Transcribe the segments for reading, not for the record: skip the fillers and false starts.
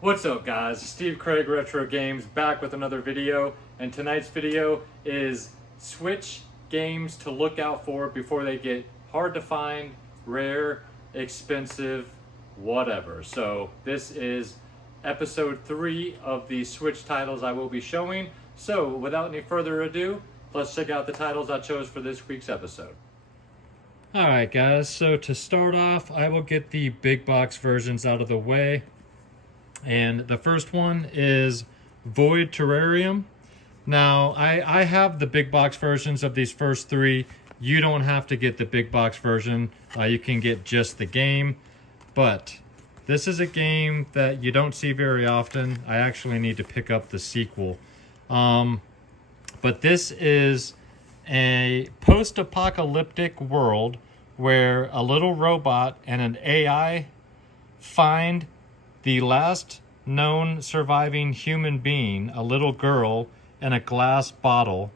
What's up guys, Steve Craig Retro Games back with another video, and tonight's video is Switch games to look out for before they get hard to find, rare, expensive, whatever. So this is episode 3 of the Switch titles I will be showing. So without any further ado, let's check out the titles I chose for this week's episode. Alright guys, so to start off, I will get the big box versions out of the way. And the first one is Void Terrarium. Now, I have the big box versions of these first 3. You don't have to get the big box version. You can get just the game. But this is a game that you don't see very often. I actually need to pick up the sequel. But this is a post-apocalyptic world where a little robot and an AI find the last known surviving human being, a little girl, in a glass bottle,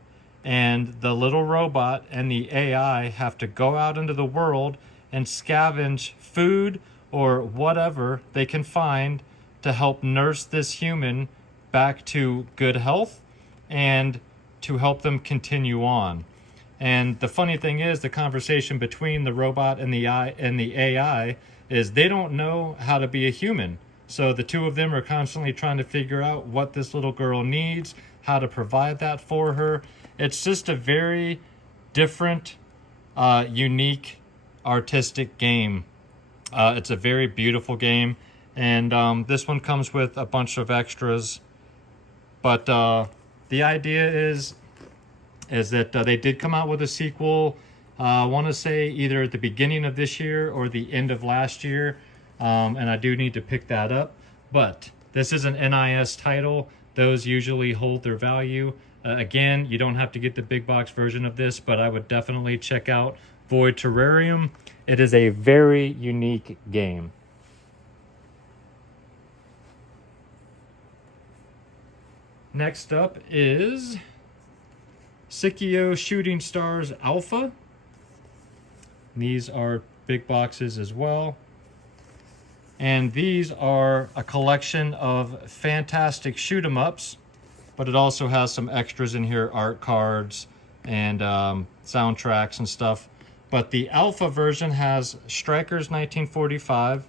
and the little robot and the AI have to go out into the world and scavenge food or whatever they can find to help nurse this human back to good health and to help them continue on. And the funny thing is, the conversation between the robot and the AI is they don't know how to be a human. So the two of them are constantly trying to figure out what this little girl needs, how to provide that for her. It's just a very different, unique, artistic game. It's a very beautiful game. And this one comes with a bunch of extras. But the idea is that they did come out with a sequel, I want to say either at the beginning of this year or the end of last year. And I do need to pick that up, but this is an NIS title. Those usually hold their value. Again, you don't have to get the big box version of this, but I would definitely check out Void Terrarium. It is a very unique game. Next up is Sikio Shooting Stars Alpha. These are big boxes as well. And these are a collection of fantastic shoot 'em ups, but it also has some extras in here, art cards and soundtracks and stuff. But the alpha version has Strikers 1945,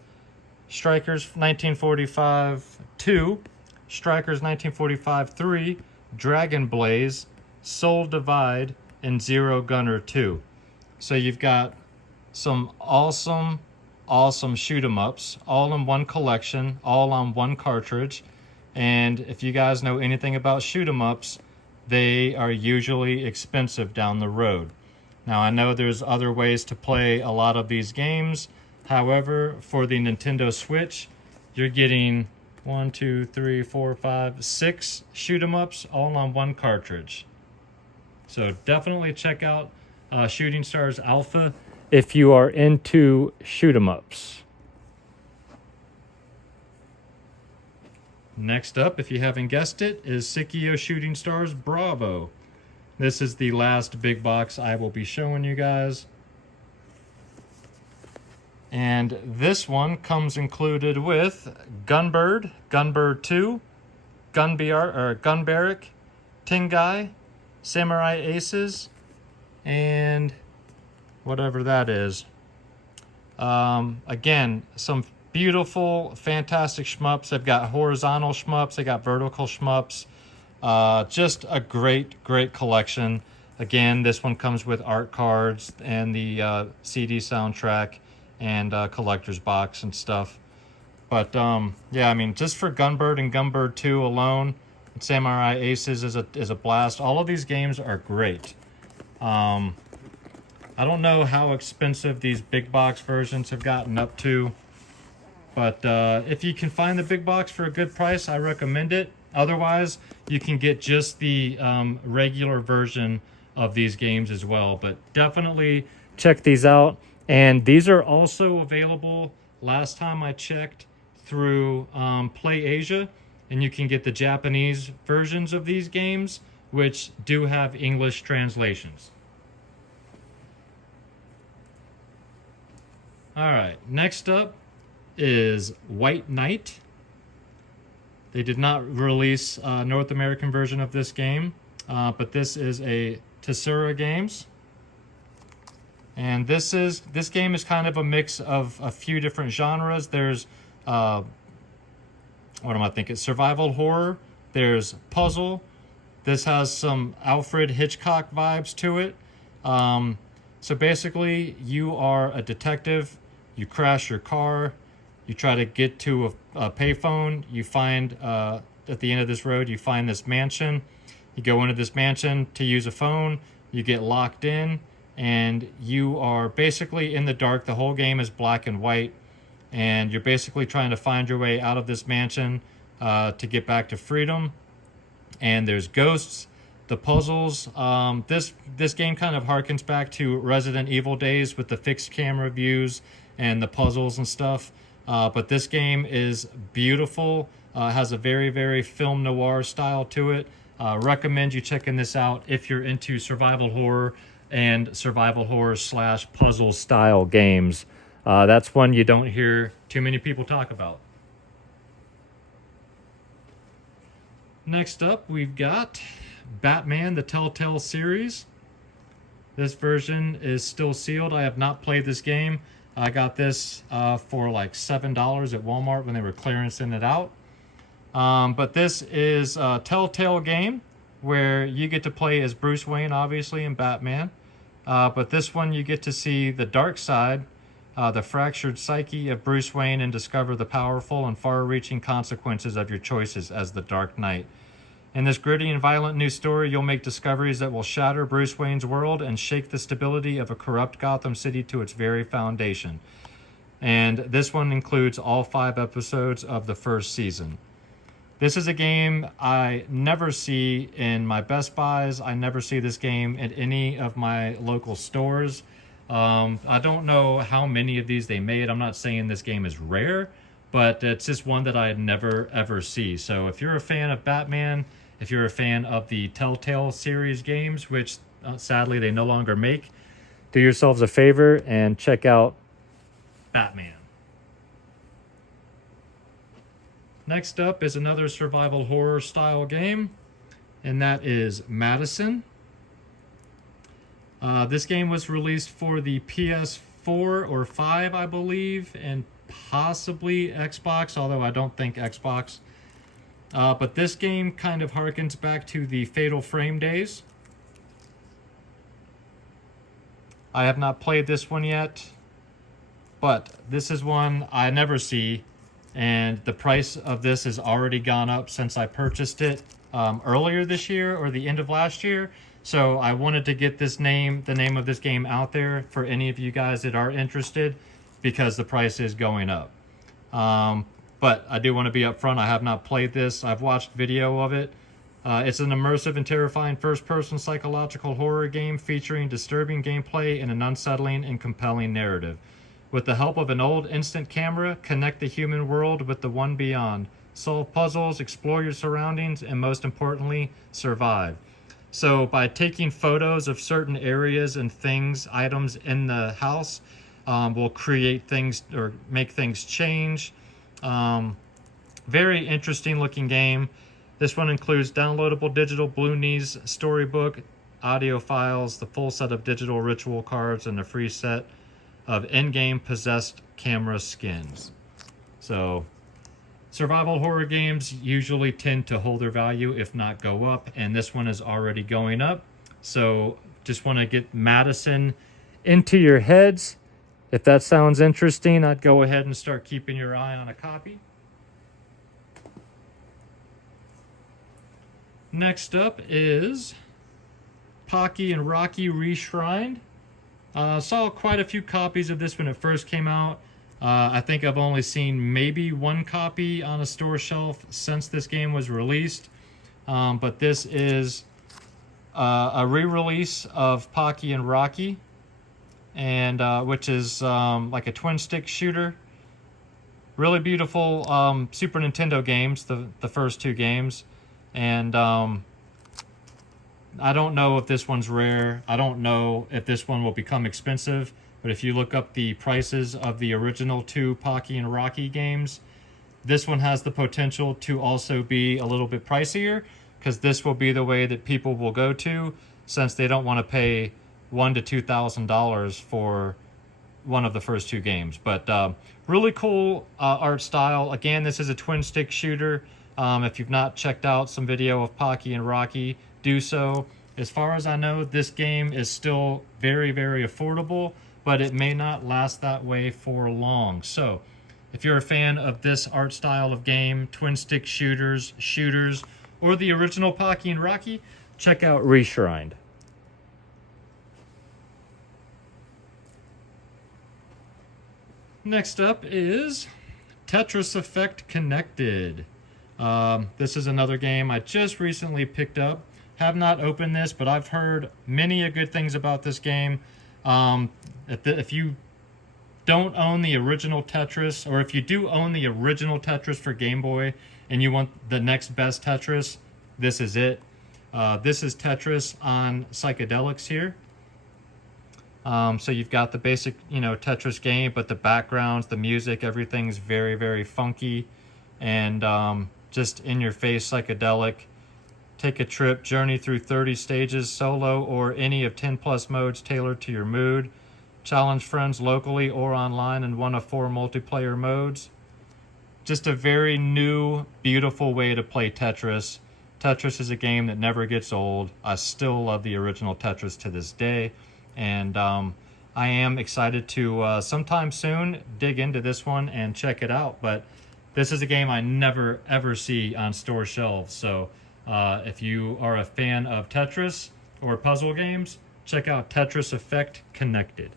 Strikers 1945 2, Strikers 1945 3, Dragon Blaze, Soul Divide, and Zero Gunner 2. So you've got some awesome shoot 'em ups, all in one collection, all on one cartridge. And if you guys know anything about shoot 'em ups, they are usually expensive down the road. Now I know there's other ways to play a lot of these games. However, for the Nintendo Switch, you're getting 1, 2, 3, 4, 5, 6 shoot 'em ups all on one cartridge. So definitely check out Shooting Stars Alpha if you are into shoot 'em ups. Next up, if you haven't guessed it, is Sikio Shooting Stars Bravo. This is the last big box I will be showing you guys. And this one comes included with Gunbird, Gunbird 2, Gunbarrack, Tingai, Samurai Aces, and whatever that is. Again, some beautiful, fantastic shmups. They've got horizontal shmups, they got vertical shmups. Just a great collection. Again, this one comes with art cards and the CD soundtrack and collector's box and stuff. But yeah, I mean, just for Gunbird and Gunbird 2 alone, Samurai Aces is a blast. All of these games are great. I don't know how expensive these big box versions have gotten up to, but if you can find the big box for a good price, I recommend it. Otherwise, you can get just the regular version of these games as well. But definitely check these out. And these are also available, last time I checked, through Play Asia. And you can get the Japanese versions of these games, which do have English translations. All right, next up is White Knight. They did not release a North American version of this game, but this is a Terrarium games. And this game is kind of a mix of a few different genres. There's what am I thinking? Survival horror. There's puzzle. This has some Alfred Hitchcock vibes to it. So basically, you are a detective. You crash your car. You try to get to a payphone. You find at the end of this road, you find this mansion. You go into this mansion to use a phone. You get locked in, and you are basically in the dark. The whole game is black and white, and you're basically trying to find your way out of this mansion to get back to freedom. And there's ghosts, the puzzles. This game kind of harkens back to Resident Evil days with the fixed camera views and the puzzles and stuff. But this game is beautiful. Has a very, very film noir style to it. Recommend you checking this out if you're into survival horror and survival horror / puzzle style games. That's one you don't hear too many people talk about. Next up, we've got Batman, the Telltale series. This version is still sealed. I have not played this game. I got this for like $7 at Walmart when they were clearancing it out. But this is a Telltale game where you get to play as Bruce Wayne, obviously, in Batman. But this one, you get to see the dark side, the fractured psyche of Bruce Wayne, and discover the powerful and far-reaching consequences of your choices as the Dark Knight. In this gritty and violent new story, you'll make discoveries that will shatter Bruce Wayne's world and shake the stability of a corrupt Gotham City to its very foundation. And this one includes all 5 episodes of the first season. This is a game I never see in my Best Buys. I never see this game at any of my local stores. I don't know how many of these they made. I'm not saying this game is rare, but it's just one that I never ever see. So if you're a fan of Batman, if you're a fan of the Telltale series games, which sadly they no longer make, do yourselves a favor and check out Batman. Next up is another survival horror style game, and that is Madison. This game was released for the PS4 or 5, I believe, and possibly Xbox, although I don't think Xbox. But this game kind of harkens back to the Fatal Frame days. I have not played this one yet, but this is one I never see, and the price of this has already gone up since I purchased it earlier this year or the end of last year. So I wanted to get the name of this game out there for any of you guys that are interested, because the price is going up. But I do want to be upfront. I have not played this. I've watched video of it. It's an immersive and terrifying first-person psychological horror game featuring disturbing gameplay and an unsettling and compelling narrative. With the help of an old instant camera, connect the human world with the one beyond. Solve puzzles, explore your surroundings, and most importantly, survive. So by taking photos of certain areas and things, items in the house, we'll create things or make things change. Very interesting looking game. This one includes downloadable digital Blue Knees storybook, audio files, the full set of digital ritual cards, and a free set of in-game possessed camera skins. So survival horror games usually tend to hold their value, if not go up, and this one is already going up. So just want to get Madison into your heads. If that sounds interesting, I'd go ahead and start keeping your eye on a copy. Next up is Pocky and Rocky Reshrined. Saw quite a few copies of this when it first came out. I think I've only seen maybe 1 copy on a store shelf since this game was released. But this is a re-release of Pocky and Rocky, and which is like a twin stick shooter. Really beautiful Super Nintendo games, the first 2 games. And I don't know if this one's rare. I don't know if this one will become expensive. But if you look up the prices of the original 2 Pocky and Rocky games, This one has the potential to also be a little bit pricier, because this will be the way that people will go to, since they don't want to pay $1,000 to $2,000 for one of the first two games. But really cool art style. Again, this is a twin stick shooter. If you've not checked out some video of Pocky and Rocky, do so. As far as I know, this game is still very, very affordable, but it may not last that way for long. So if you're a fan of this art style of game, twin stick shooters, or the original Pocky and Rocky, check out Reshrined. Next up is Tetris Effect Connected. This is another game I just recently picked up. Have not opened this, but I've heard many good things about this game. If you don't own the original Tetris, or if you do own the original Tetris for Game Boy and you want the next best Tetris, this is it. This is Tetris on psychedelics here. So you've got the basic, Tetris game, but the backgrounds, the music, everything's very, very funky and just in your face psychedelic. Take a trip, journey through 30 stages solo or any of 10 plus modes tailored to your mood. Challenge friends locally or online in one of 4 multiplayer modes. Just a very new, beautiful way to play Tetris. Tetris is a game that never gets old. I still love the original Tetris to this day. And I am excited to sometime soon dig into this one and check it out. But this is a game I never ever see on store shelves. So if you are a fan of Tetris or puzzle games, check out Tetris Effect Connected.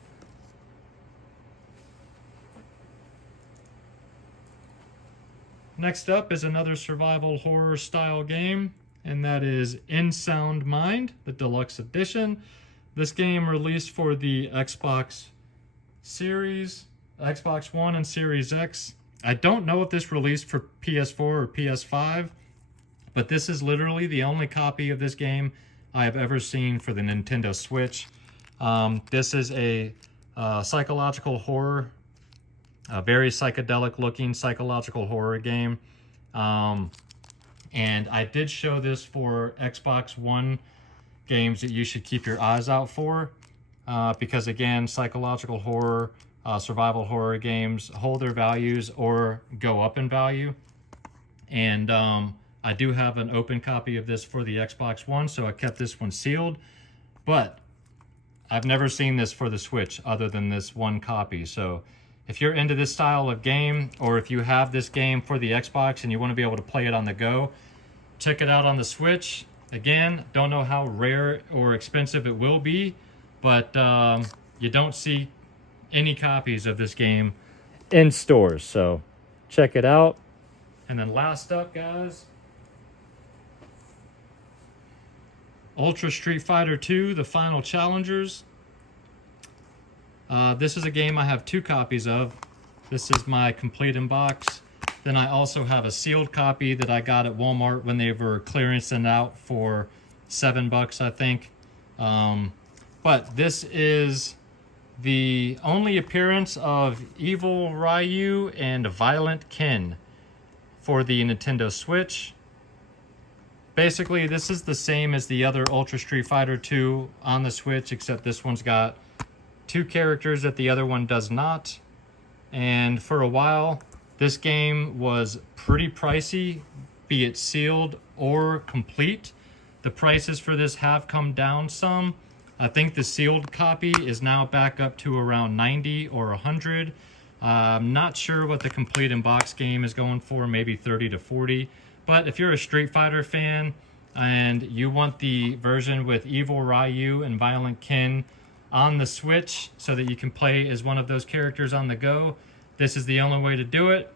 Next up is another survival horror style game, and that is Insound Mind, the deluxe edition. This game released for the Xbox Series, Xbox One and Series X. I don't know if this released for PS4 or PS5, but this is literally the only copy of this game I have ever seen for the Nintendo Switch. This is a psychological horror, a very psychedelic looking psychological horror game. And I did show this for Xbox One games that you should keep your eyes out for, because again, psychological horror, survival horror games hold their values or go up in value. And I do have an open copy of this for the Xbox One, so I kept this one sealed, but I've never seen this for the Switch other than this one copy. So if you're into this style of game, or if you have this game for the Xbox and you want to be able to play it on the go, check it out on the Switch. Again, don't know how rare or expensive it will be, but you don't see any copies of this game in stores, so check it out. And then last up, guys, Ultra Street Fighter 2, The Final Challengers. This is a game I have 2 copies of. This is my complete in box. Then I also have a sealed copy that I got at Walmart when they were clearancing out for $7, I think. But this is the only appearance of Evil Ryu and Violent Ken for the Nintendo Switch. Basically, this is the same as the other Ultra Street Fighter 2 on the Switch, except this one's got 2 characters that the other one does not. And for a while, this game was pretty pricey, be it sealed or complete. The prices for this have come down some. I think the sealed copy is now back up to around 90 or 100. I'm not sure what the complete in box game is going for, maybe 30 to 40. But if you're a Street Fighter fan and you want the version with Evil Ryu and Violent Ken on the Switch so that you can play as one of those characters on the go, this is the only way to do it.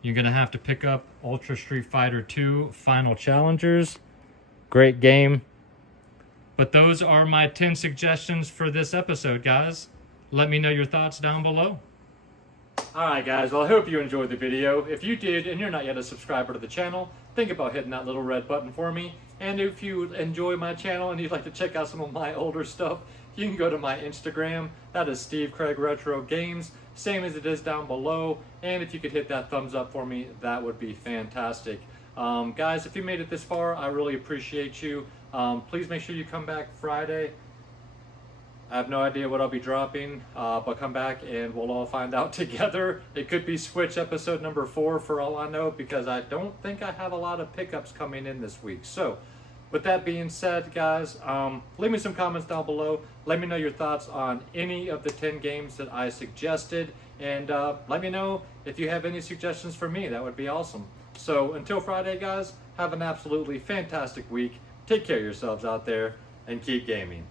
You're going to have to pick up Ultra Street Fighter 2 Final Challengers. Great game. But those are my 10 suggestions for this episode, guys. Let me know your thoughts down below. Alright guys, well I hope you enjoyed the video. If you did and you're not yet a subscriber to the channel, think about hitting that little red button for me. And if you enjoy my channel and you'd like to check out some of my older stuff, you can go to my Instagram. That is Steve Craig Retro Games. same as it is down below. And if you could hit that thumbs up for me, that would be fantastic. Guys, if you made it this far, I really appreciate you. Please make sure you come back Friday. I have no idea what I'll be dropping, but come back and we'll all find out together. It could be Switch episode number 4 for all I know, because I don't think I have a lot of pickups coming in this week. So with that being said, guys, leave me some comments down below. Let me know your thoughts on any of the 10 games that I suggested. And let me know if you have any suggestions for me. That would be awesome. So until Friday, guys, have an absolutely fantastic week. Take care of yourselves out there and keep gaming.